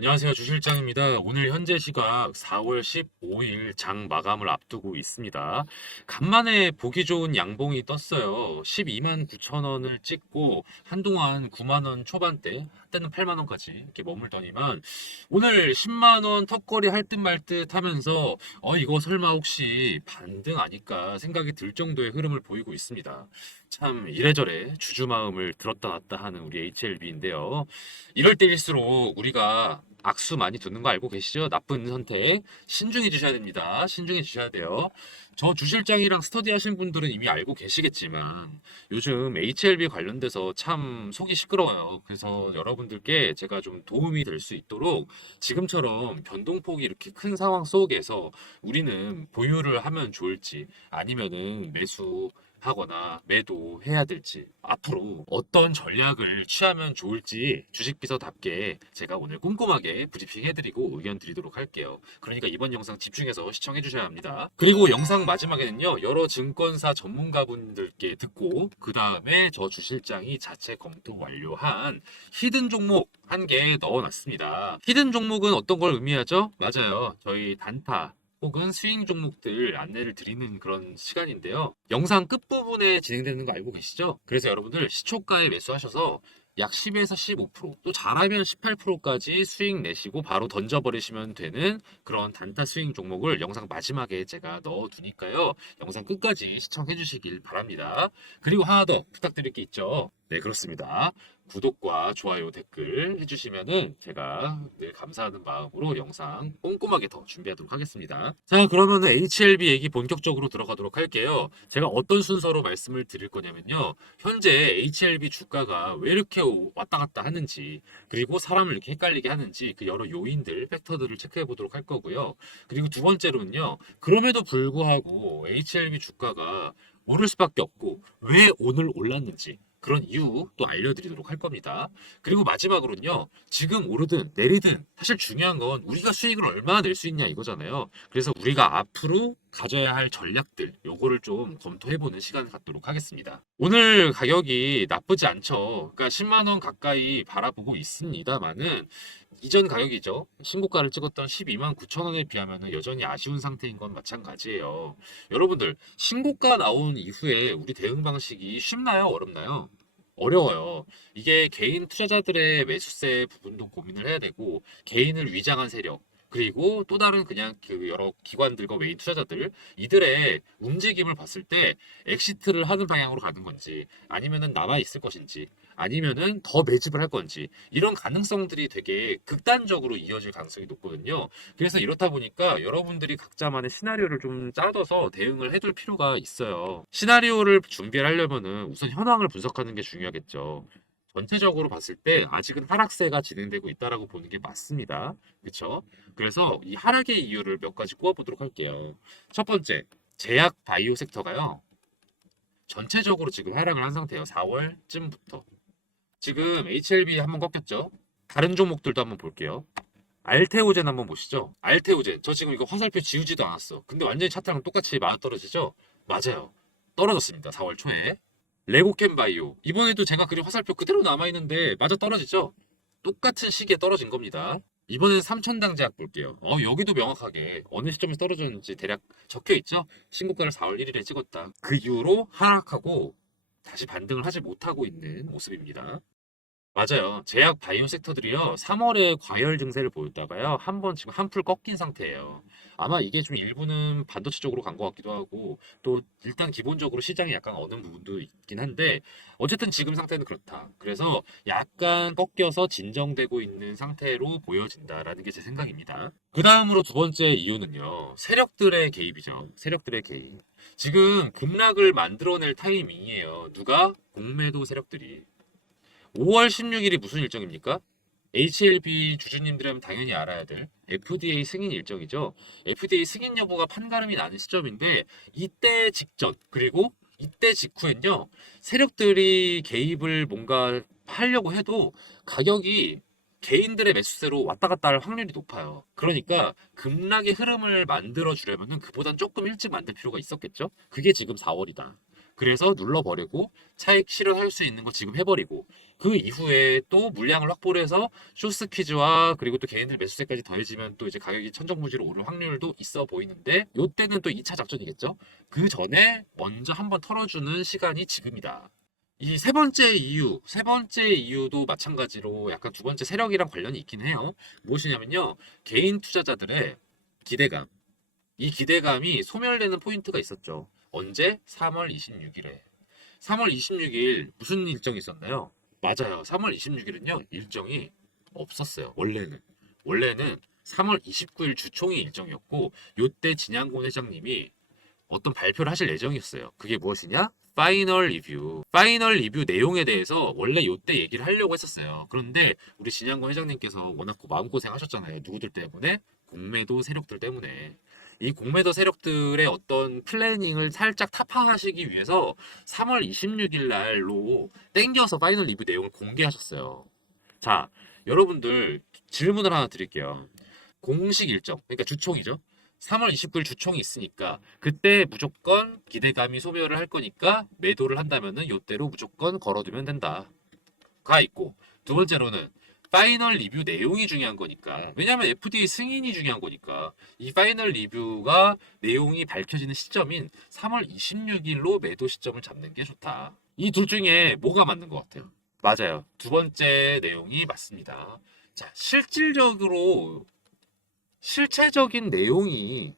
안녕하세요. 주실장입니다. 오늘 현재 시각 4월 15일 장 마감을 앞두고 있습니다. 간만에 보기 좋은 양봉이 떴어요. 12만 9천 원을 찍고 한동안 9만 원 초반대, 한때는 8만 원까지 이렇게 머물더니만 오늘 10만 원 턱걸이 할 듯 말 듯 하면서 이거 설마 혹시 반등 아닐까 생각이 들 정도의 흐름을 보이고 있습니다. 참 이래저래 주주 마음을 들었다 놨다 하는 우리 HLB인데요. 이럴 때일수록 우리가 악수 많이 두는 거 알고 계시죠? 나쁜 선택. 신중해 주셔야 됩니다. 신중해 주셔야 돼요. 저 주실장이랑 스터디 하신 분들은 이미 알고 계시겠지만 요즘 HLB 관련돼서 참 속이 시끄러워요. 그래서 여러분들께 제가 좀 도움이 될 수 있도록 지금처럼 변동폭이 이렇게 큰 상황 속에서 우리는 보유를 하면 좋을지 아니면은 매수 하거나 매도해야 될지 앞으로 어떤 전략을 취하면 좋을지 주식비서답게 제가 오늘 꼼꼼하게 브리핑해드리고 의견 드리도록 할게요. 그러니까 이번 영상 집중해서 시청해 주셔야 합니다. 그리고 영상 마지막에는요, 여러 증권사 전문가분들께 듣고 그 다음에 저 주실장이 자체 검토 완료한 히든 종목 한 개 넣어놨습니다. 히든 종목은 어떤 걸 의미하죠? 맞아요. 저희 단타 혹은 스윙 종목들 안내를 드리는 그런 시간인데요. 영상 끝부분에 진행되는 거 알고 계시죠? 그래서 여러분들 시초가에 매수하셔서 약 10에서 15%, 또 잘하면 18%까지 수익 내시고 바로 던져버리시면 되는 그런 단타 스윙 종목을 영상 마지막에 제가 넣어두니까요. 영상 끝까지 시청해 주시길 바랍니다. 그리고 하나 더 부탁드릴 게 있죠. 네, 그렇습니다. 구독과 좋아요, 댓글 해주시면은 제가 늘 감사하는 마음으로 영상 꼼꼼하게 더 준비하도록 하겠습니다. 자, 그러면은 HLB 얘기 본격적으로 들어가도록 할게요. 제가 어떤 순서로 말씀을 드릴 거냐면요. 현재 HLB 주가가 왜 이렇게 왔다 갔다 하는지, 그리고 사람을 이렇게 헷갈리게 하는지 그 여러 요인들, 팩터들을 체크해 보도록 할 거고요. 그리고 두 번째로는요. 그럼에도 불구하고 HLB 주가가 오를 수밖에 없고 왜 오늘 올랐는지 그런 이유 또 알려드리도록 할 겁니다. 그리고 마지막으로는요, 지금 오르든 내리든 사실 중요한 건 우리가 수익을 얼마나 낼 수 있냐 이거잖아요. 그래서 우리가 앞으로 가져야 할 전략들, 요거를 좀 검토해보는 시간을 갖도록 하겠습니다. 오늘 가격이 나쁘지 않죠. 그러니까 10만 원 가까이 바라보고 있습니다만은 이전 가격이죠. 신고가를 찍었던 12만 9천 원에 비하면 여전히 아쉬운 상태인 건 마찬가지예요. 여러분들, 신고가 나온 이후에 우리 대응 방식이 쉽나요? 어렵나요? 어려워요. 이게 개인 투자자들의 매수세 부분도 고민을 해야 되고, 개인을 위장한 세력, 그리고 또 다른 그냥 그 여러 기관들과 외인 투자자들, 이들의 움직임을 봤을 때 엑시트를 하는 방향으로 가는 건지, 아니면은 남아 있을 것인지, 아니면은 더 매집을 할 건지, 이런 가능성들이 되게 극단적으로 이어질 가능성이 높거든요. 그래서 이렇다 보니까 여러분들이 각자만의 시나리오를 좀 짜둬서 대응을 해둘 필요가 있어요. 시나리오를 준비를 하려면은 우선 현황을 분석하는 게 중요하겠죠. 전체적으로 봤을 때 아직은 하락세가 진행되고 있다라고 보는 게 맞습니다. 그렇죠? 그래서 이 하락의 이유를 몇 가지 꼽아보도록 할게요. 첫 번째, 제약 바이오 섹터가요. 전체적으로 지금 하락을 한 상태예요. 4월쯤부터. 지금 HLB 한번 꺾였죠? 다른 종목들도 한번 볼게요. 알테오젠 한번 보시죠. 알테오젠. 저 지금 이거 화살표 지우지도 않았어. 근데 완전히 차트랑 똑같이 맞아떨어지죠? 맞아요. 떨어졌습니다. 4월 초에. 레고캠 바이오. 이번에도 제가 그린 화살표 그대로 남아있는데 맞아떨어지죠? 똑같은 시기에 떨어진 겁니다. 이번에는 삼천당 제약 볼게요. 여기도 명확하게 어느 시점에서 떨어졌는지 대략 적혀 있죠? 신고가를 4월 1일에 찍었다. 그 이후로 하락하고 다시 반등을 하지 못하고 있는 모습입니다. 맞아요. 제약 바이오 섹터들이요. 3월에 과열 증세를 보였다가요. 한번 지금 한풀 꺾인 상태예요. 아마 이게 좀 일부는 반도체 쪽으로 간 것 같기도 하고 또 일단 기본적으로 시장이 약간 어는 부분도 있긴 한데 어쨌든 지금 상태는 그렇다. 그래서 약간 꺾여서 진정되고 있는 상태로 보여진다라는 게 제 생각입니다. 그 다음으로 두 번째 이유는요. 세력들의 개입이죠. 세력들의 개입. 지금 급락을 만들어낼 타이밍이에요. 누가? 공매도 세력들이. 5월 16일이 무슨 일정입니까? HLB 주주님들은 당연히 알아야 될 FDA 승인 일정이죠. FDA 승인 여부가 판가름이 나는 시점인데 이때 직전 그리고 이때 직후엔요. 세력들이 개입을 뭔가 하려고 해도 가격이 개인들의 매수세로 왔다 갔다 할 확률이 높아요. 그러니까 급락의 흐름을 만들어 주려면은 그보단 조금 일찍 만들 필요가 있었겠죠? 그게 지금 4월이다. 그래서 눌러버리고 차익 실현할 수 있는 거 지금 해버리고 그 이후에 또 물량을 확보를 해서 쇼스 퀴즈와 그리고 또 개인들 매수세까지 더해지면 또 이제 가격이 천정부지로 오를 확률도 있어 보이는데 요때는 또 2차 작전이겠죠. 그 전에 먼저 한번 털어주는 시간이 지금이다. 이 세 번째 이유도 마찬가지로 약간 두 번째 세력이랑 관련이 있긴 해요. 무엇이냐면요. 개인 투자자들의 기대감. 이 기대감이 소멸되는 포인트가 있었죠. 언제? 3월 26일에. 3월 26일 무슨 일정이 있었나요? 맞아요. 3월 26일은요. 일정이 없었어요. 원래는 3월 29일 주총이 일정이었고 요때 진양곤 회장님이 어떤 발표를 하실 예정이었어요. 그게 무엇이냐? 파이널 리뷰. 파이널 리뷰 내용에 대해서 원래 요때 얘기를 하려고 했었어요. 그런데 우리 진양권 회장님께서 워낙 마음고생 하셨잖아요. 누구들 때문에? 공매도 세력들 때문에. 이 공매도 세력들의 어떤 플래닝을 살짝 타파하시기 위해서 3월 26일 날로 땡겨서 파이널 리뷰 내용을 공개하셨어요. 자, 여러분들 질문을 하나 드릴게요. 공식 일정, 그러니까 주총이죠. 3월 29일 주총이 있으니까 그때 무조건 기대감이 소멸을 할 거니까 매도를 한다면은 요때로 무조건 걸어두면 된다. 가 있고 두 번째로는 파이널 리뷰 내용이 중요한 거니까 왜냐하면 FDA 승인이 중요한 거니까 이 파이널 리뷰가 내용이 밝혀지는 시점인 3월 26일로 매도 시점을 잡는 게 좋다. 이 둘 중에 뭐가 맞는 것 같아요? 맞아요. 두 번째 내용이 맞습니다. 자, 실체적인 내용이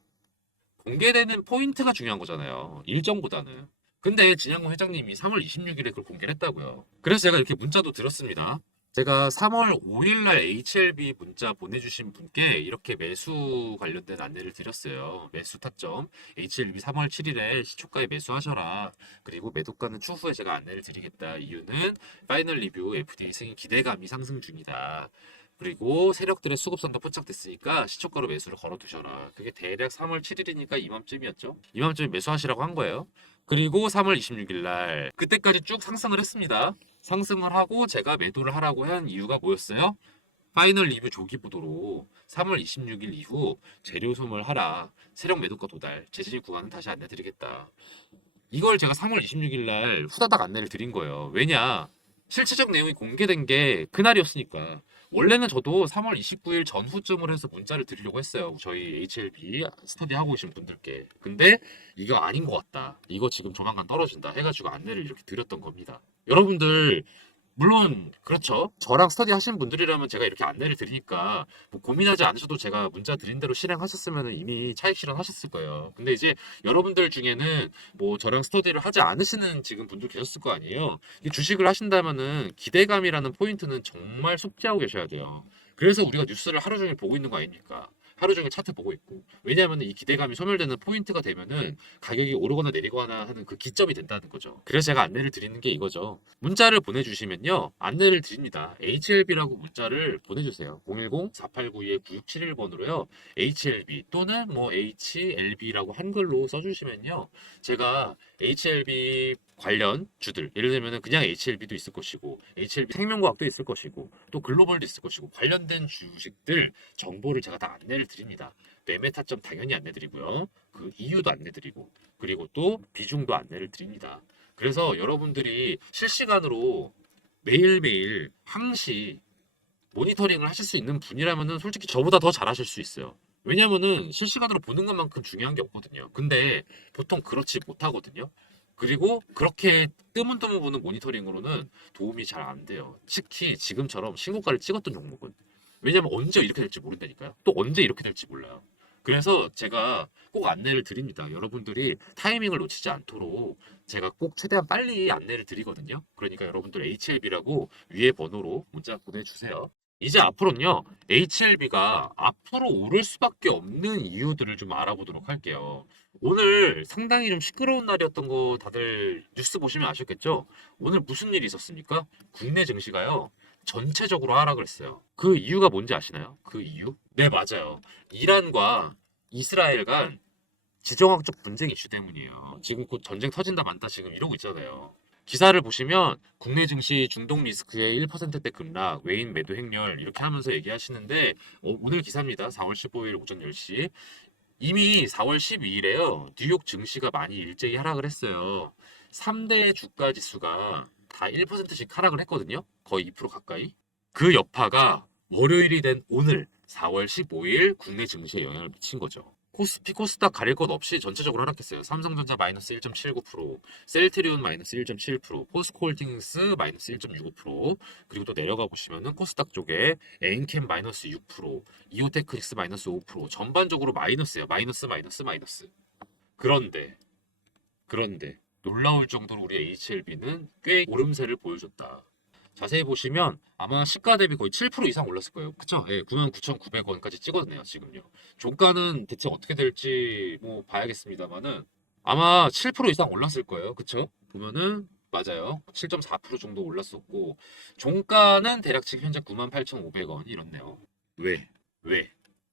공개되는 포인트가 중요한 거잖아요. 일정보다는. 근데 진양권 회장님이 3월 26일에 그걸 공개를 했다고요. 그래서 제가 이렇게 문자도 드렸습니다. 제가 3월 5일 날 HLB 문자 보내주신 분께 이렇게 매수 관련된 안내를 드렸어요. 매수 타점. HLB 3월 7일에 시초가에 매수하셔라. 그리고 매도가는 추후에 제가 안내를 드리겠다. 이유는 파이널 리뷰 FDA 승인 기대감이 상승 중이다. 그리고 세력들의 수급선도 포착됐으니까 시초가로 매수를 걸어두셔라. 그게 대략 3월 7일이니까 이맘쯤이었죠. 이맘쯤에 매수하시라고 한 거예요. 그리고 3월 26일 날 그때까지 쭉 상승을 했습니다. 상승을 하고 제가 매도를 하라고 한 이유가 뭐였어요? 파이널 리뷰 조기 보도로 3월 26일 이후 재료 소멸하라. 세력 매도가 도달. 재진입 구간은 다시 안내드리겠다. 이걸 제가 3월 26일 날 후다닥 안내를 드린 거예요. 왜냐? 실체적 내용이 공개된 게 그날이었으니까. 원래는 저도 3월 29일 전후쯤을 해서 문자를 드리려고 했어요. 저희 HLB 스터디 하고 계신 분들께. 근데 이거 아닌 것 같다. 이거 지금 조만간 떨어진다. 해가지고 안내를 이렇게 드렸던 겁니다. 여러분들 물론 그렇죠. 저랑 스터디 하신 분들이라면 제가 이렇게 안내를 드리니까 뭐 고민하지 않으셔도 제가 문자 드린 대로 실행하셨으면 이미 차익 실현하셨을 거예요. 근데 이제 여러분들 중에는 뭐 저랑 스터디를 하지 않으시는 지금 분들 계셨을 거 아니에요. 이 주식을 하신다면은 기대감이라는 포인트는 정말 속지하고 계셔야 돼요. 그래서 우리가 뉴스를 하루 종일 보고 있는 거 아닙니까? 하루 종일 차트 보고 있고. 왜냐하면 이 기대감이 소멸되는 포인트가 되면은 가격이 오르거나 내리거나 하는 그 기점이 된다는 거죠. 그래서 제가 안내를 드리는 게 이거죠. 문자를 보내주시면요. 안내를 드립니다. HLB라고 문자를 보내주세요. 010-4892-9671번으로요. HLB 또는 뭐 HLB라고 한글로 써주시면요. 제가 HLB 관련 주들 예를 들면 그냥 HLB도 있을 것이고 HLB 생명과학도 있을 것이고 또 글로벌도 있을 것이고 관련된 주식들 정보를 제가 다 안내를 드립니다. 매매 타점 당연히 안내드리고요. 그 이유도 안내드리고 그리고 또 비중도 안내를 드립니다. 그래서 여러분들이 실시간으로 매일매일 항시 모니터링을 하실 수 있는 분이라면은 솔직히 저보다 더 잘하실 수 있어요. 왜냐면은 실시간으로 보는 것만큼 중요한 게 없거든요. 근데 보통 그렇지 못하거든요. 그리고 그렇게 뜨문뜨문 보는 모니터링으로는 도움이 잘 안 돼요. 특히 지금처럼 신고가를 찍었던 종목은. 왜냐면 언제 이렇게 될지 모른다니까요. 또 언제 이렇게 될지 몰라요. 그래서 제가 꼭 안내를 드립니다. 여러분들이 타이밍을 놓치지 않도록 제가 꼭 최대한 빨리 안내를 드리거든요. 그러니까 여러분들 HLB라고 위에 번호로 문자 보내주세요. 이제 앞으로는요, HLB가 앞으로 오를 수밖에 없는 이유들을 좀 알아보도록 할게요. 오늘 상당히 좀 시끄러운 날이었던 거 다들 뉴스 보시면 아셨겠죠? 오늘 무슨 일이 있었습니까? 국내 증시가요, 전체적으로 하락을 했어요. 그 이유가 뭔지 아시나요? 그 이유? 네, 맞아요. 이란과 이스라엘 간 지정학적 분쟁 이슈 때문이에요. 지금 곧 전쟁 터진다 만다 지금 이러고 있잖아요. 기사를 보시면 국내 증시 중동 리스크의 1%대 급락, 외인 매도 행렬 이렇게 하면서 얘기하시는데 오늘 기사입니다. 4월 15일 오전 10시. 이미 4월 12일에요. 뉴욕 증시가 많이 일제히 하락을 했어요. 3대 주가 지수가 다 1%씩 하락을 했거든요. 거의 2% 가까이. 그 여파가 월요일이 된 오늘 4월 15일 국내 증시에 영향을 미친 거죠. 코스피, 코스닥 가릴 것 없이 전체적으로 하락했어요. 삼성전자 마이너스 1.79%, 셀트리온 마이너스 1.7%, 포스코홀딩스 마이너스 1.65%, 그리고 또 내려가 보시면은 코스닥 쪽에 에인캠 마이너스 6%, 이오테크닉스 마이너스 5%, 전반적으로 마이너스예요. 마이너스, 마이너스, 마이너스. 그런데, 그런데 놀라울 정도로 우리 HLB는 꽤 오름세를 보여줬다. 자세히 보시면 아마 시가 대비 거의 7% 이상 올랐을 거예요. 그쵸? 예, 99,900원까지 찍었네요, 지금요. 종가는 대체 어떻게 될지 뭐 봐야겠습니다만은 아마 7% 이상 올랐을 거예요. 그쵸? 보면은 맞아요. 7.4% 정도 올랐었고 종가는 대략 지금 현재 98,500원 이렇네요. 왜? 왜?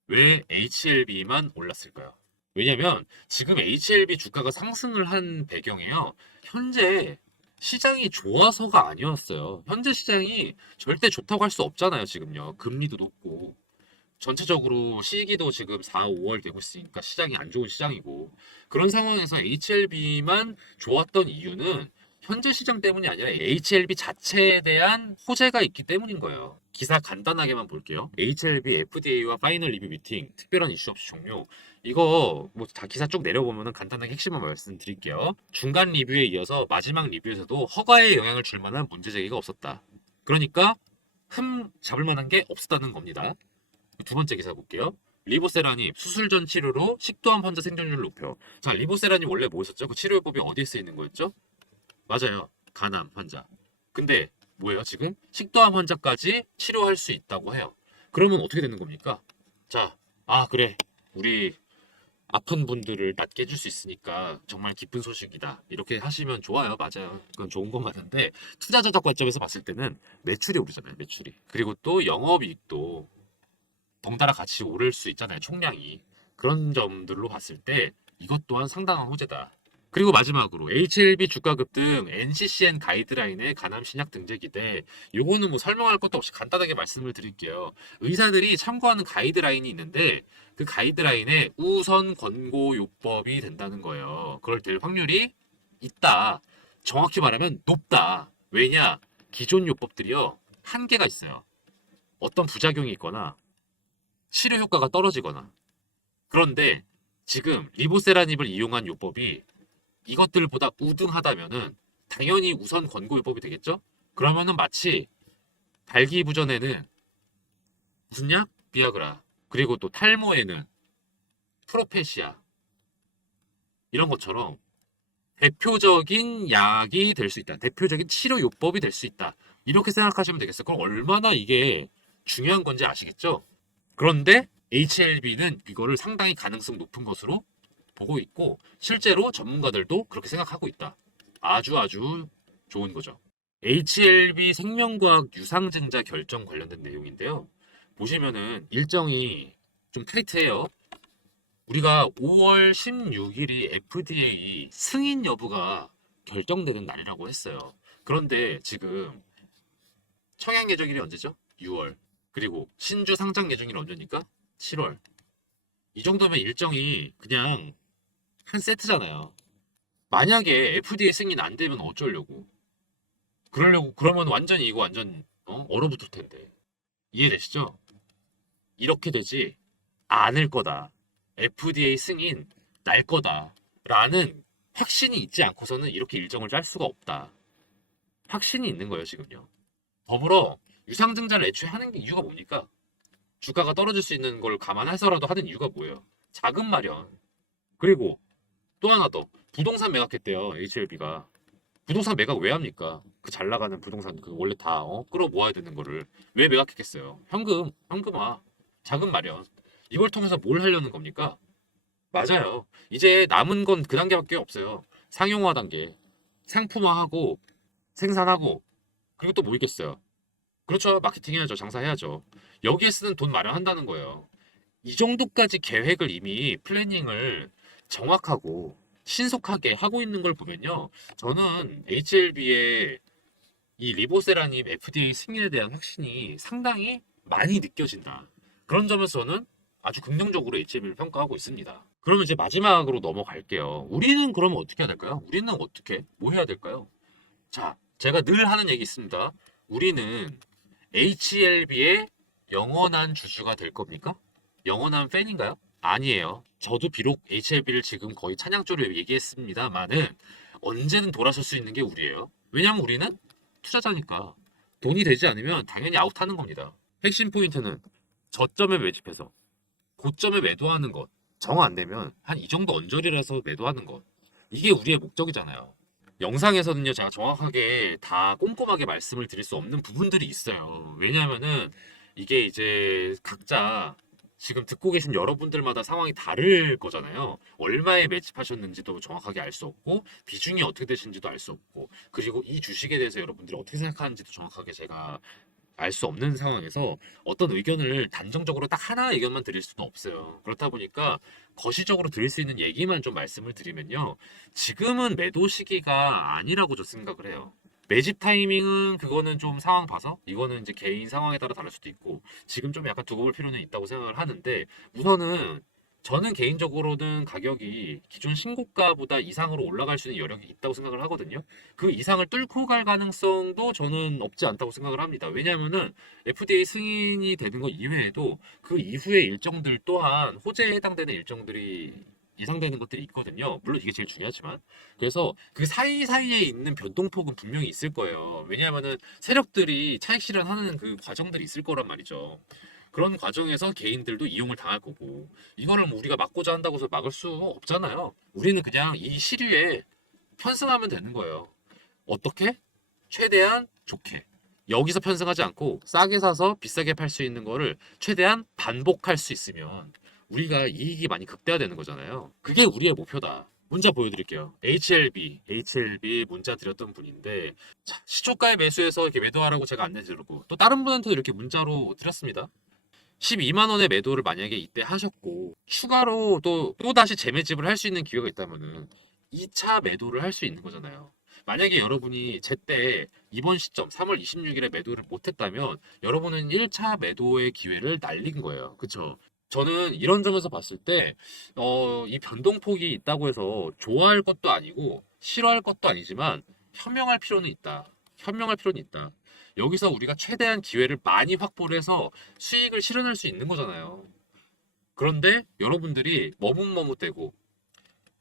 왜 HLB만 올랐을까요? 왜냐면 지금 HLB 주가가 상승을 한 배경이에요. 현재 시장이 좋아서가 아니었어요. 현재 시장이 절대 좋다고 할 수 없잖아요, 지금요. 금리도 높고. 전체적으로 시기도 지금 4, 5월 되고 있으니까 시장이 안 좋은 시장이고. 그런 상황에서 HLB만 좋았던 이유는 현재 시장 때문이 아니라 HLB 자체에 대한 호재가 있기 때문인 거예요. 기사 간단하게만 볼게요. HLB FDA와 파이널 리뷰 미팅, 특별한 이슈 없이 종료. 이거 뭐 다 기사 쭉 내려보면 간단하게 핵심만 말씀드릴게요. 중간 리뷰에 이어서 마지막 리뷰에서도 허가에 영향을 줄 만한 문제 제기가 없었다. 그러니까 흠 잡을 만한 게 없었다는 겁니다. 두 번째 기사 볼게요. 리보세라님 수술 전 치료로 식도암 환자 생존율을 높여. 자, 리보세라님 원래 뭐였었죠? 그 치료요법이 어디에 쓰이는 거였죠? 맞아요. 간암 환자. 근데 뭐예요? 지금 식도암 환자까지 치료할 수 있다고 해요. 그러면 어떻게 되는 겁니까? 자, 아 그래. 우리 아픈 분들을 낫게 해줄 수 있으니까 정말 기쁜 소식이다. 이렇게 하시면 좋아요. 맞아요. 그건 좋은 건 맞는데 투자자적 관점에서 봤을 때는 매출이 오르잖아요. 매출이. 그리고 또 영업이익도 덩달아 같이 오를 수 있잖아요. 총량이. 그런 점들로 봤을 때 이것 또한 상당한 호재다. 그리고 마지막으로 HLB 주가 급등 NCCN 가이드라인의 간암 신약 등재 기대. 요거는 뭐 설명할 것도 없이 간단하게 말씀을 드릴게요. 의사들이 참고하는 가이드라인이 있는데 그 가이드라인에 우선 권고 요법이 된다는 거예요. 그럴 될 확률이 있다. 정확히 말하면 높다. 왜냐? 기존 요법들이요. 한계가 있어요. 어떤 부작용이 있거나 치료 효과가 떨어지거나. 그런데 지금 리보세라닙을 이용한 요법이 이것들보다 우등하다면은 당연히 우선 권고요법이 되겠죠? 그러면은 마치 발기부전에는 무슨 약? 비아그라. 그리고 또 탈모에는 프로페시아. 이런 것처럼 대표적인 약이 될 수 있다. 대표적인 치료요법이 될 수 있다. 이렇게 생각하시면 되겠어요. 그럼 얼마나 이게 중요한 건지 아시겠죠? 그런데 HLB는 이거를 상당히 가능성 높은 것으로 보고 있고 실제로 전문가들도 그렇게 생각하고 있다. 아주 아주 좋은 거죠. HLB 생명과학 유상증자 결정 관련된 내용인데요. 보시면은 일정이 좀 타이트해요. 우리가 5월 16일이 FDA 승인 여부가 결정되는 날이라고 했어요. 그런데 지금 청약 예정일이 언제죠? 6월. 그리고 신주 상장 예정일이 언제니까? 7월. 이 정도면 일정이 그냥 한 세트잖아요. 만약에 FDA 승인 안 되면 어쩌려고? 그러면 완전히 이거 완전 얼어붙을 텐데. 이해되시죠? 이렇게 되지 않을 거다. FDA 승인 날 거다. 라는 확신이 있지 않고서는 이렇게 일정을 짤 수가 없다. 확신이 있는 거예요, 지금요. 더불어 유상증자를 애초에 하는 게 이유가 뭡니까? 주가가 떨어질 수 있는 걸 감안해서라도 하는 이유가 뭐예요? 자금 마련. 그리고 또 하나 더. 부동산 매각했대요, HLB가. 부동산 매각 왜 합니까? 그 잘 나가는 부동산 그 원래 다 끌어모아야 되는 거를 왜 매각했겠어요? 현금화, 자금 마련. 이걸 통해서 뭘 하려는 겁니까? 맞아요. 이제 남은 건 그 단계밖에 없어요. 상용화 단계. 상품화하고 생산하고 그리고 또 뭐 있겠어요? 그렇죠. 마케팅 해야죠. 장사해야죠. 여기에 쓰는 돈 마련한다는 거예요. 이 정도까지 계획을 이미 플래닝을 정확하고 신속하게 하고 있는 걸 보면요. 저는 HLB의 이 리보세라님 FDA 승인에 대한 확신이 상당히 많이 느껴진다. 그런 점에서는 아주 긍정적으로 HLB를 평가하고 있습니다. 그러면 이제 마지막으로 넘어갈게요. 우리는 그러면 어떻게 해야 될까요? 우리는 어떻게, 뭐 해야 될까요? 자, 제가 늘 하는 얘기 있습니다. 우리는 HLB의 영원한 주주가 될 겁니까? 영원한 팬인가요? 아니에요. 저도 비록 HLB를 지금 거의 찬양조로 얘기했습니다만은 언제든 돌아설 수 있는 게 우리예요. 왜냐면 우리는 투자자니까 돈이 되지 않으면 당연히 아웃하는 겁니다. 핵심 포인트는 저점에 매집해서 고점에 매도하는 것. 정 안 되면 한 이 정도 언저리라서 매도하는 것. 이게 우리의 목적이잖아요. 영상에서는요, 제가 정확하게 다 꼼꼼하게 말씀을 드릴 수 없는 부분들이 있어요. 왜냐하면은 이게 이제 각자 지금 듣고 계신 여러분들마다 상황이 다를 거잖아요. 얼마에 매집하셨는지도 정확하게 알 수 없고, 비중이 어떻게 되신지도 알 수 없고, 그리고 이 주식에 대해서 여러분들이 어떻게 생각하는지도 정확하게 제가 알 수 없는 상황에서 어떤 의견을 단정적으로 딱 하나 의견만 드릴 수는 없어요. 그렇다 보니까 거시적으로 드릴 수 있는 얘기만 좀 말씀을 드리면요. 지금은 매도 시기가 아니라고 저 생각을 해요. 매집 타이밍은 그거는 좀 상황 봐서 이거는 이제 개인 상황에 따라 다를 수도 있고 지금 좀 약간 두고 볼 필요는 있다고 생각을 하는데 우선은 저는 개인적으로는 가격이 기존 신고가보다 이상으로 올라갈 수 있는 여력이 있다고 생각을 하거든요. 그 이상을 뚫고 갈 가능성도 저는 없지 않다고 생각을 합니다. 왜냐하면은 FDA 승인이 되는 것 이외에도 그 이후의 일정들 또한 호재에 해당되는 일정들이 예상되는 것들이 있거든요. 물론 이게 제일 중요하지만. 그래서 그 사이사이에 있는 변동폭은 분명히 있을 거예요. 왜냐하면은 세력들이 차익 실현하는 그 과정들이 있을 거란 말이죠. 그런 과정에서 개인들도 이용을 당할 거고 이거를 뭐 우리가 막고자 한다고 해서 막을 수 없잖아요. 우리는 그냥 이 시류에 편승하면 되는 거예요. 어떻게? 최대한 좋게. 여기서 편승하지 않고 싸게 사서 비싸게 팔 수 있는 거를 최대한 반복할 수 있으면 우리가 이익이 많이 극대화되는 거잖아요. 그게 우리의 목표다. 문자 보여드릴게요. HLB 문자 드렸던 분인데 자, 시초가에 매수해서 이렇게 매도하라고 제가 안내 드렸고 또 다른 분한테도 이렇게 문자로 드렸습니다. 12만 원의 매도를 만약에 이때 하셨고 추가로 또다시 재매집을 할 수 있는 기회가 있다면은 2차 매도를 할 수 있는 거잖아요. 만약에 여러분이 제때 이번 시점 3월 26일에 매도를 못했다면 여러분은 1차 매도의 기회를 날린 거예요. 그쵸? 저는 이런 점에서 봤을 때, 이 변동폭이 있다고 해서 좋아할 것도 아니고 싫어할 것도 아니지만 현명할 필요는 있다. 현명할 필요는 있다. 여기서 우리가 최대한 기회를 많이 확보를 해서 수익을 실현할 수 있는 거잖아요. 그런데 여러분들이 머뭇머뭇대고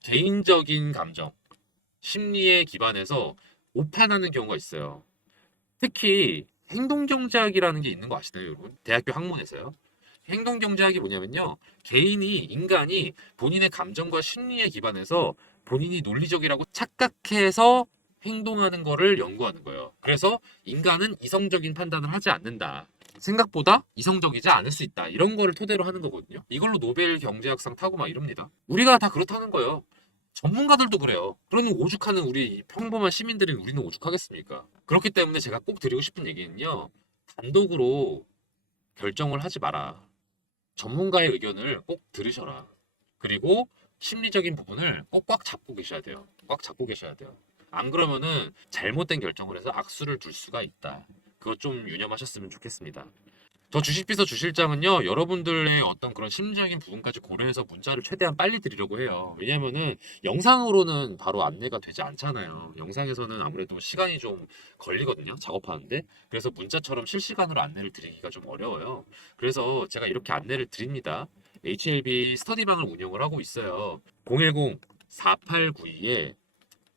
개인적인 감정, 심리에 기반해서 오판하는 경우가 있어요. 특히 행동경제학이라는 게 있는 거 아시나요, 여러분? 대학교 학문에서요. 행동경제학이 뭐냐면요. 인간이 본인의 감정과 심리에 기반해서 본인이 논리적이라고 착각해서 행동하는 거를 연구하는 거예요. 그래서 인간은 이성적인 판단을 하지 않는다. 생각보다 이성적이지 않을 수 있다. 이런 거를 토대로 하는 거거든요. 이걸로 노벨 경제학상 타고 막 이럽니다. 우리가 다 그렇다는 거예요. 전문가들도 그래요. 그러니 오죽하는 우리 평범한 시민들은 우리는 오죽하겠습니까? 그렇기 때문에 제가 꼭 드리고 싶은 얘기는요. 단독으로 결정을 하지 마라. 전문가의 의견을 꼭 들으셔라. 그리고 심리적인 부분을 꼭 꽉 잡고 계셔야 돼요. 꽉 잡고 계셔야 돼요. 안 그러면은 잘못된 결정을 해서 악수를 둘 수가 있다. 그것 좀 유념하셨으면 좋겠습니다. 저 주식비서 주실장은요, 여러분들의 어떤 그런 심리적인 부분까지 고려해서 문자를 최대한 빨리 드리려고 해요. 왜냐면은 영상으로는 바로 안내가 되지 않잖아요. 영상에서는 아무래도 시간이 좀 걸리거든요. 작업하는데. 그래서 문자처럼 실시간으로 안내를 드리기가 좀 어려워요. 그래서 제가 이렇게 안내를 드립니다. HLB 스터디방을 운영을 하고 있어요. 010-4892에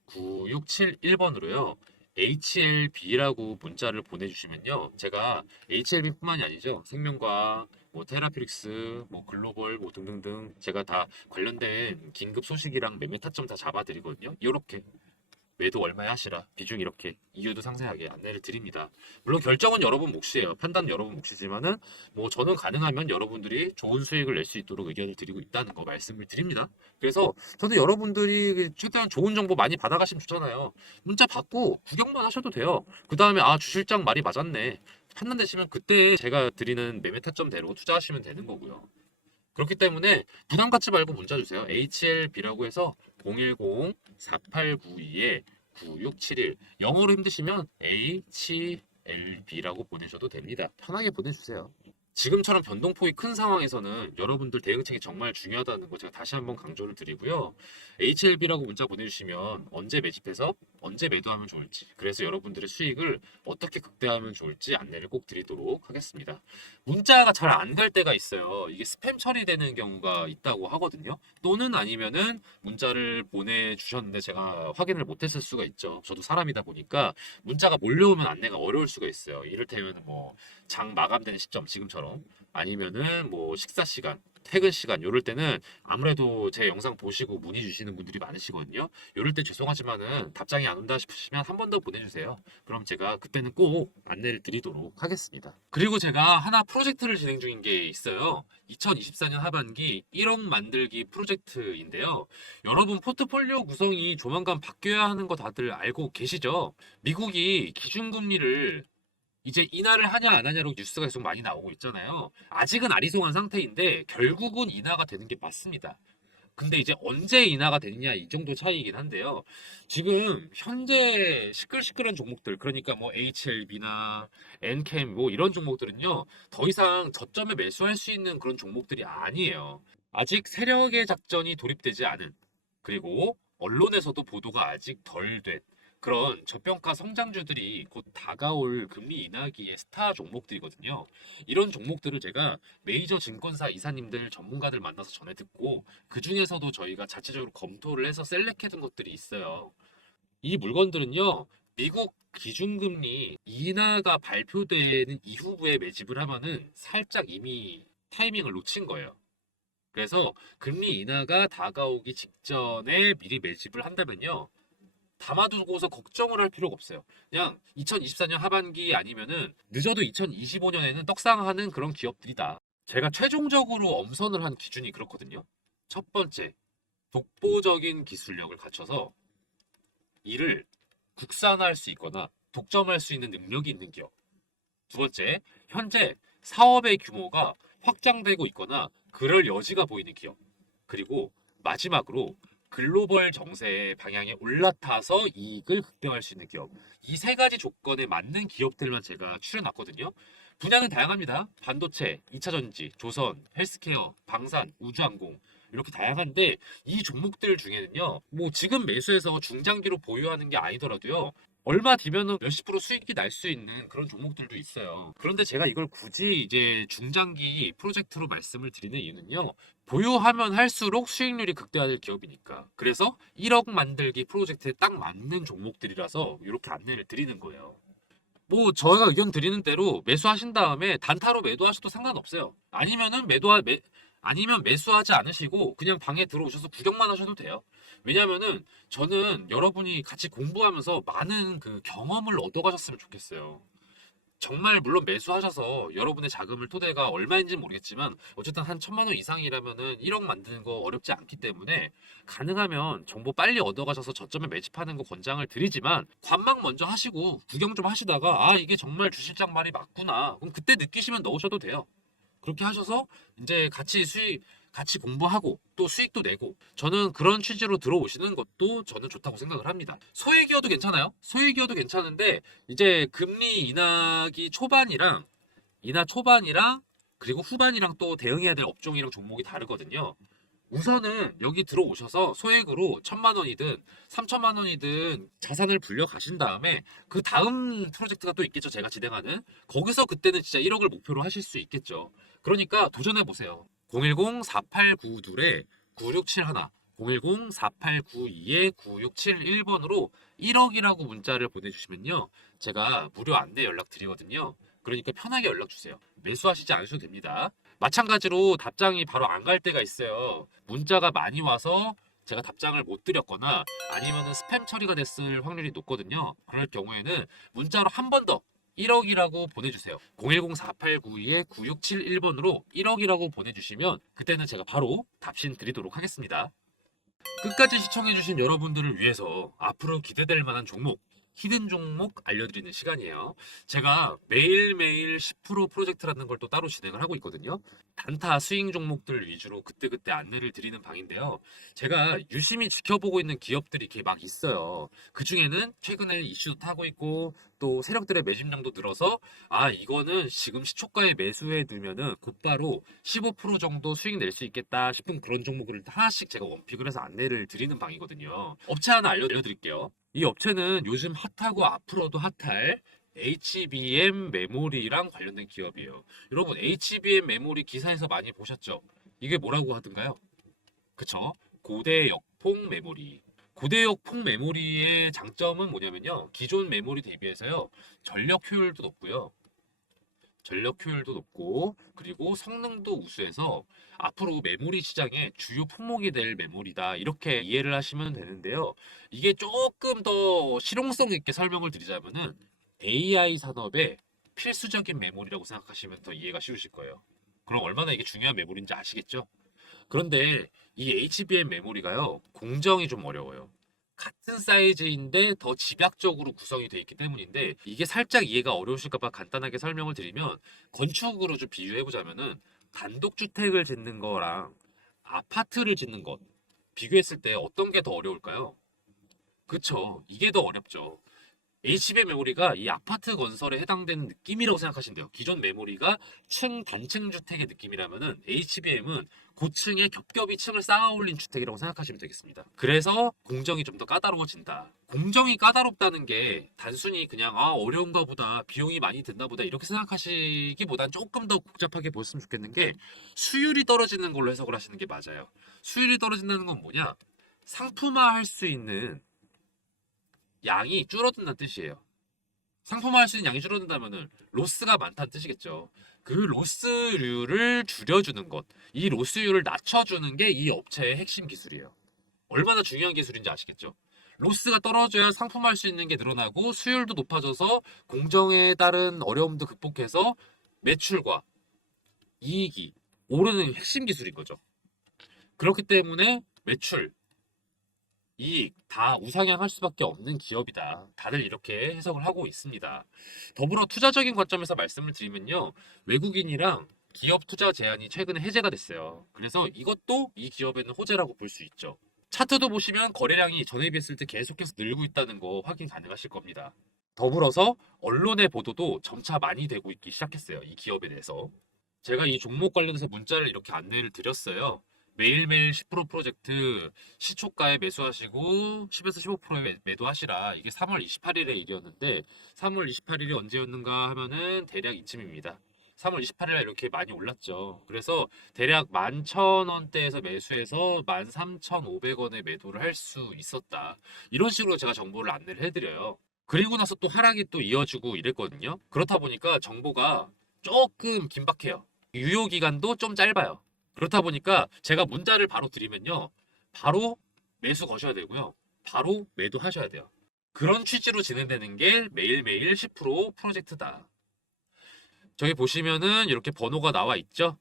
9671번으로요. HLB라고 문자를 보내주시면요. 제가 HLB뿐만이 아니죠. 생명과학, 뭐 테라피릭스, 뭐 글로벌, 뭐 등등등 제가 다 관련된 긴급 소식이랑 매매 타점 다 잡아드리거든요. 이렇게 매도 얼마에 하시라. 비중 이렇게 이유도 상세하게 안내를 드립니다. 물론 결정은 여러분 몫이에요. 판단은 여러분 몫이지만은 뭐 저는 가능하면 여러분들이 좋은 수익을 낼 수 있도록 의견을 드리고 있다는 거 말씀을 드립니다. 그래서 저도 여러분들이 최대한 좋은 정보 많이 받아가시면 좋잖아요. 문자 받고 구경만 하셔도 돼요. 그 다음에 아 주실장 말이 맞았네. 판단되시면 그때 제가 드리는 매매 타점대로 투자하시면 되는 거고요. 그렇기 때문에 부담 갖지 말고 문자 주세요. HLB라고 해서 010-4892에 9671 영어로 힘드시면 HLB라고 보내셔도 됩니다. 편하게 보내주세요. 지금처럼 변동폭이 큰 상황에서는 여러분들 대응책이 정말 중요하다는 거 제가 다시 한번 강조를 드리고요. HLB라고 문자 보내주시면 언제 매집해서 언제 매도하면 좋을지, 그래서 여러분들의 수익을 어떻게 극대화하면 좋을지 안내를 꼭 드리도록 하겠습니다. 문자가 잘 안 갈 때가 있어요. 이게 스팸 처리되는 경우가 있다고 하거든요. 또는 아니면은 문자를 보내주셨는데 제가 확인을 못했을 수가 있죠. 저도 사람이다 보니까 문자가 몰려오면 안내가 어려울 수가 있어요. 이를테면 뭐 장 마감되는 시점 지금처럼, 아니면은 뭐 식사 시간, 퇴근 시간, 요럴 때는 아무래도 제 영상 보시고 문의 주시는 분들이 많으시거든요. 요럴 때 죄송하지만은 답장이 안 온다 싶으시면 한 번 더 보내주세요. 그럼 제가 그때는 꼭 안내를 드리도록 하겠습니다. 그리고 제가 하나 프로젝트를 진행 중인 게 있어요. 2024년 하반기 1억 만들기 프로젝트인데요. 여러분 포트폴리오 구성이 조만간 바뀌어야 하는 거 다들 알고 계시죠? 미국이 기준금리를 이제 인하를 하냐 안 하냐로 뉴스가 계속 많이 나오고 있잖아요. 아직은 아리송한 상태인데 결국은 인하가 되는 게 맞습니다. 근데 이제 언제 인하가 되느냐 이 정도 차이이긴 한데요. 지금 현재 시끌시끌한 종목들, 그러니까 뭐 HLB나 엔캠 뭐 이런 종목들은요, 더 이상 저점에 매수할 수 있는 그런 종목들이 아니에요. 아직 세력의 작전이 돌입되지 않은, 그리고 언론에서도 보도가 아직 덜 된 그런 저평가 성장주들이 곧 다가올 금리 인하기의 스타 종목들이거든요. 이런 종목들을 제가 메이저 증권사 이사님들 전문가들 만나서 전해 듣고, 그 중에서도 저희가 자체적으로 검토를 해서 셀렉해둔 것들이 있어요. 이 물건들은요, 미국 기준금리 인하가 발표되는 이후부에 매집을 하면은 살짝 이미 타이밍을 놓친 거예요. 그래서 금리 인하가 다가오기 직전에 미리 매집을 한다면요, 담아두고서 걱정을 할 필요가 없어요. 그냥 2024년 하반기 아니면은 늦어도 2025년에는 떡상하는 그런 기업들이다. 제가 최종적으로 엄선을 한 기준이 그렇거든요. 첫 번째, 독보적인 기술력을 갖춰서 이를 국산화할 수 있거나 독점할 수 있는 능력이 있는 기업. 두 번째, 현재 사업의 규모가 확장되고 있거나 그럴 여지가 보이는 기업. 그리고 마지막으로 글로벌 정세의 방향에 올라타서 이익을 극대화할 수 있는 기업. 이 세 가지 조건에 맞는 기업들만 제가 추려놨거든요. 분야는 다양합니다. 반도체, 2차 전지, 조선, 헬스케어, 방산, 우주항공, 이렇게 다양한데 이 종목들 중에는요, 뭐 지금 매수해서 중장기로 보유하는 게 아니더라도요, 얼마 뒤면은 몇십 프로 수익이 날 수 있는 그런 종목들도 있어요. 그런데 제가 이걸 굳이 이제 중장기 프로젝트로 말씀을 드리는 이유는요, 보유하면 할수록 수익률이 극대화될 기업이니까. 그래서 1억 만들기 프로젝트에 딱 맞는 종목들이라서 이렇게 안내를 드리는 거예요. 뭐 저희가 의견 드리는 대로 매수하신 다음에 단타로 매도하셔도 상관없어요. 아니면 매수하지 않으시고 그냥 방에 들어오셔서 구경만 하셔도 돼요. 왜냐면은 저는 여러분이 같이 공부하면서 많은 그 경험을 얻어가셨으면 좋겠어요. 정말 물론 매수하셔서 여러분의 자금을 토대가 얼마인지는 모르겠지만 어쨌든 한 1,000만 원 이상이라면은 1억 만드는 거 어렵지 않기 때문에 가능하면 정보 빨리 얻어가셔서 저점에 매집하는 거 권장을 드리지만, 관망 먼저 하시고 구경 좀 하시다가 아 이게 정말 주실장 말이 맞구나, 그럼 그때 느끼시면 넣으셔도 돼요. 그렇게 하셔서 이제 같이 공부하고 또 수익도 내고, 저는 그런 취지로 들어오시는 것도 저는 좋다고 생각을 합니다. 소액이어도 괜찮아요. 소액이어도 괜찮은데 이제 금리 인하 초반이랑 그리고 후반이랑 또 대응해야 될 업종이랑 종목이 다르거든요. 우선은 여기 들어오셔서 소액으로 1,000만 원이든 3,000만 원이든 자산을 불려 가신 다음에 그 다음 프로젝트가 또 있겠죠. 제가 진행하는. 거기서 그때는 진짜 1억을 목표로 하실 수 있겠죠. 그러니까 도전해 보세요. 010-4892-9671, 010-4892-9671번으로 1억이라고 문자를 보내주시면요, 제가 무료 안내 연락 드리거든요. 그러니까 편하게 연락 주세요. 매수하시지 않으셔도 됩니다. 마찬가지로 답장이 바로 안 갈 때가 있어요. 문자가 많이 와서 제가 답장을 못 드렸거나 아니면은 스팸 처리가 됐을 확률이 높거든요. 그럴 경우에는 문자로 한 번 더 1억이라고 보내주세요. 010-4892-9671번으로 1억이라고 보내주시면 그때는 제가 바로 답신 드리도록 하겠습니다. 끝까지 시청해주신 여러분들을 위해서 앞으로 기대될 만한 종목, 히든 종목 알려드리는 시간이에요. 제가 매일매일 10% 프로젝트라는 걸 또 따로 진행을 하고 있거든요. 단타 스윙 종목들 위주로 그때그때 안내를 드리는 방인데요. 제가 유심히 지켜보고 있는 기업들이 이렇게 막 있어요. 그 중에는 최근에 이슈도 타고 있고 또 세력들의 매집량도 늘어서 아 이거는 지금 시초가에 매수해 두면은 곧바로 15% 정도 수익 낼 수 있겠다 싶은 그런 종목을 하나씩 제가 원픽을 해서 안내를 드리는 방이거든요. 업체 하나 알려드릴게요. 이 업체는 요즘 핫하고 앞으로도 핫할 HBM 메모리랑 관련된 기업이에요. 여러분 HBM 메모리 기사에서 많이 보셨죠? 이게 뭐라고 하던가요? 그쵸? 고대 역폭 메모리. 고대 역폭 메모리의 장점은 뭐냐면요. 기존 메모리 대비해서요. 전력 효율도 높고요. 전력 효율도 높고 그리고 성능도 우수해서 앞으로 메모리 시장의 주요 품목이 될 메모리다 이렇게 이해를 하시면 되는데요. 이게 조금 더 실용성 있게 설명을 드리자면은 AI 산업의 필수적인 메모리라고 생각하시면 더 이해가 쉬우실 거예요. 그럼 얼마나 이게 중요한 메모리인지 아시겠죠? 그런데 이 HBM 메모리가요, 공정이 좀 어려워요. 같은 사이즈인데 더 집약적으로 구성이 되어 있기 때문인데 이게 살짝 이해가 어려우실까 봐 간단하게 설명을 드리면 건축으로 좀 비유해 보자면은 단독주택을 짓는 거랑 아파트를 짓는 것 비교했을 때 어떤 게 더 어려울까요? 그쵸. 이게 더 어렵죠. HBM 메모리가 이 아파트 건설에 해당되는 느낌이라고 생각하시면 돼요. 기존 메모리가 단층 주택의 느낌이라면은 HBM은 고층에 겹겹이 층을 쌓아 올린 주택이라고 생각하시면 되겠습니다. 그래서 공정이 좀 더 까다로워진다. 공정이 까다롭다는 게 단순히 그냥 아 어려운가 보다 비용이 많이 든다 보다 이렇게 생각하시기보단 조금 더 복잡하게 보셨으면 좋겠는 게 수율이 떨어지는 걸로 해석을 하시는 게 맞아요. 수율이 떨어진다는 건 뭐냐? 상품화할 수 있는 양이 줄어든다는 뜻이에요. 상품화할 수 있는 양이 줄어든다면은 로스가 많다는 뜻이겠죠. 그 로스율을 줄여주는 것, 이 로스율을 낮춰주는 게 이 업체의 핵심 기술이에요. 얼마나 중요한 기술인지 아시겠죠? 로스가 떨어져야 상품화할 수 있는 게 늘어나고 수율도 높아져서 공정에 따른 어려움도 극복해서 매출과 이익이 오르는 핵심 기술인 거죠. 그렇기 때문에 매출, 이익 다 우상향할 수밖에 없는 기업이다. 다들 이렇게 해석을 하고 있습니다. 더불어 투자적인 관점에서 말씀을 드리면요. 외국인이랑 기업 투자 제한이 최근에 해제가 됐어요. 그래서 이것도 이 기업에는 호재라고 볼 수 있죠. 차트도 보시면 거래량이 전에 비했을 때 계속해서 늘고 있다는 거 확인 가능하실 겁니다. 더불어서 언론의 보도도 점차 많이 되고 있기 시작했어요. 이 기업에 대해서. 제가 이 종목 관련해서 문자를 이렇게 안내를 드렸어요. 매일매일 10% 프로젝트 시초가에 매수하시고 10에서 15%에 매도하시라. 이게 3월 28일의 일이었는데 3월 28일이 언제였는가 하면은 대략 이쯤입니다. 3월 28일에 이렇게 많이 올랐죠. 그래서 대략 11,000원대에서 매수해서 13,500원에 매도를 할 수 있었다. 이런 식으로 제가 정보를 안내를 해드려요. 그리고 나서 또 하락이 또 이어지고 이랬거든요. 그렇다 보니까 정보가 조금 긴박해요. 유효 기간도 좀 짧아요. 그렇다 보니까 제가 문자를 바로 드리면요. 바로 매수 거셔야 되고요. 바로 매도하셔야 돼요. 그런 취지로 진행되는 게 매일매일 10% 프로젝트다. 저기 보시면은 이렇게 번호가 나와 있죠?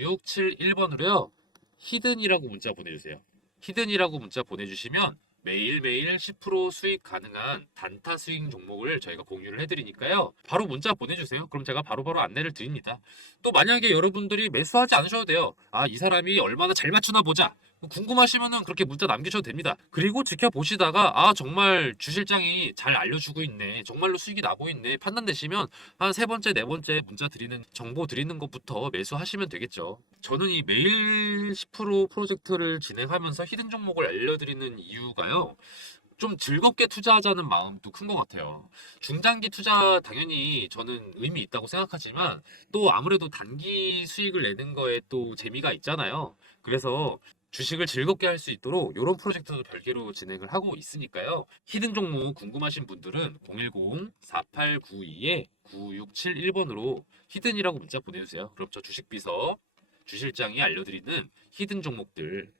010-4892-9671번으로요. 히든이라고 문자 보내주세요. 히든이라고 문자 보내주시면 매일매일 10% 수익 가능한 단타 스윙 종목을 저희가 공유를 해드리니까요. 바로 문자 보내주세요. 그럼 제가 바로바로 안내를 드립니다. 또 만약에 여러분들이 매수하지 않으셔도 돼요. 아, 이 사람이 얼마나 잘 맞추나 보자. 궁금하시면은 그렇게 문자 남기셔도 됩니다. 그리고 지켜보시다가 아 정말 주 실장이 잘 알려주고 있네. 정말로 수익이 나고 있네. 판단되시면 한 세 번째, 네 번째 문자 드리는 정보 드리는 것부터 매수하시면 되겠죠. 저는 이 매일 10% 프로젝트를 진행하면서 히든 종목을 알려드리는 이유가요. 좀 즐겁게 투자하자는 마음도 큰 것 같아요. 중장기 투자 당연히 저는 의미 있다고 생각하지만 또 아무래도 단기 수익을 내는 거에 또 재미가 있잖아요. 그래서 주식을 즐겁게 할 수 있도록 이런 프로젝트도 별개로 진행을 하고 있으니까요. 히든 종목 궁금하신 분들은 010-4892-9671번으로 히든이라고 문자 보내주세요. 그럼 저 주식비서 주실장이 알려드리는 히든 종목들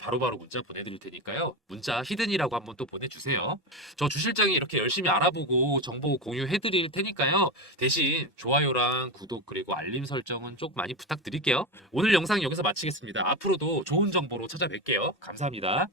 바로바로 문자 보내드릴 테니까요. 문자 히든이라고 한번 또 보내주세요. 저 주실장이 이렇게 열심히 알아보고 정보 공유해드릴 테니까요. 대신 좋아요랑 구독 그리고 알림 설정은 좀 많이 부탁드릴게요. 오늘 영상 여기서 마치겠습니다. 앞으로도 좋은 정보로 찾아뵐게요. 감사합니다.